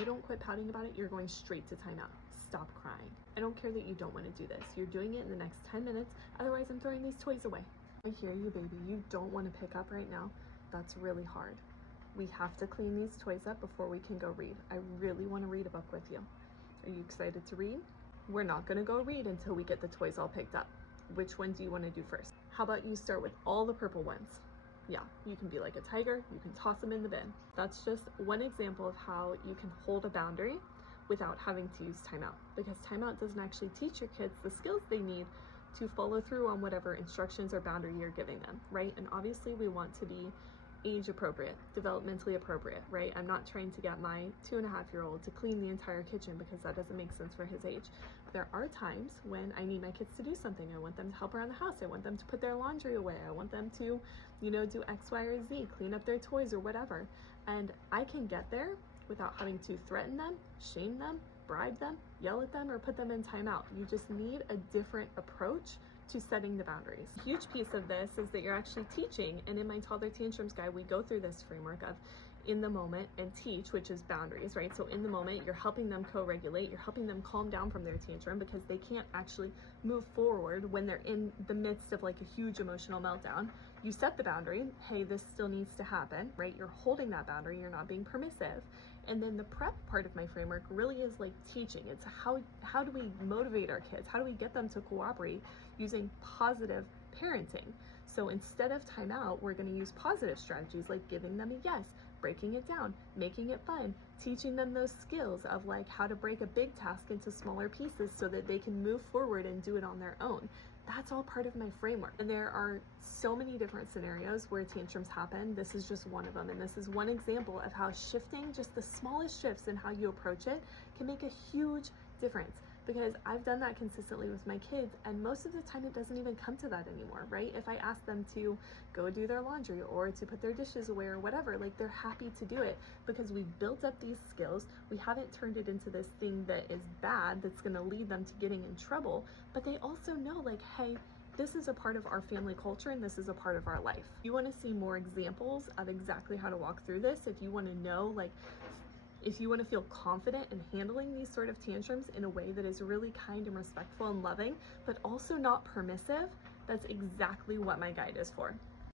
you don't quit pouting about it, you're going straight to timeout. Stop crying. I don't care that you don't want to do this. You're doing it in the next 10 minutes. Otherwise, I'm throwing these toys away. I hear you, baby. You don't want to pick up right now. That's really hard. We have to clean these toys up before we can go read. I really want to read a book with you. Are you excited to read? We're not going to go read until we get the toys all picked up. Which one do you want to do first? How about you start with all the purple ones? Yeah, you can be like a tiger. You can toss them in the bin. That's just one example of how you can hold a boundary without having to use timeout, because timeout doesn't actually teach your kids the skills they need to follow through on whatever instructions or boundary you're giving them, right? And obviously we want to be age appropriate, developmentally appropriate, right? I'm not trying to get my 2.5-year-old to clean the entire kitchen because that doesn't make sense for his age. There are times when I need my kids to do something. I want them to help around the house. I want them to put their laundry away. I want them to, do X, Y, or Z, clean up their toys or whatever. And I can get there without having to threaten them, shame them, bribe them, yell at them, or put them in timeout. You just need a different approach to setting the boundaries. A huge piece of this is that you're actually teaching, and in my Toddler Tantrums guide, we go through this framework of in the moment and teach, which is boundaries, right? So in the moment, you're helping them co-regulate, you're helping them calm down from their tantrum because they can't actually move forward when they're in the midst of like a huge emotional meltdown. You set the boundary, hey, this still needs to happen, right? You're holding that boundary, you're not being permissive. And then the prep part of my framework really is like teaching. It's how do we motivate our kids? How do we get them to cooperate using positive parenting? So instead of timeout, we're going to use positive strategies like giving them a yes, breaking it down, making it fun, teaching them those skills of like how to break a big task into smaller pieces so that they can move forward and do it on their own. That's all part of my framework. And there are so many different scenarios where tantrums happen. This is just one of them. And this is one example of how shifting just the smallest shifts in how you approach it can make a huge difference, because I've done that consistently with my kids, and most of the time it doesn't even come to that anymore, right? If I ask them to go do their laundry or to put their dishes away or whatever, like they're happy to do it because we've built up these skills. We haven't turned it into this thing that is bad that's going to lead them to getting in trouble, but they also know like, hey, this is a part of our family culture and this is a part of our life. You want to see more examples of exactly how to walk through this, if you want to know, like, if you want to feel confident in handling these sort of tantrums in a way that is really kind and respectful and loving, but also not permissive, that's exactly what my guide is for.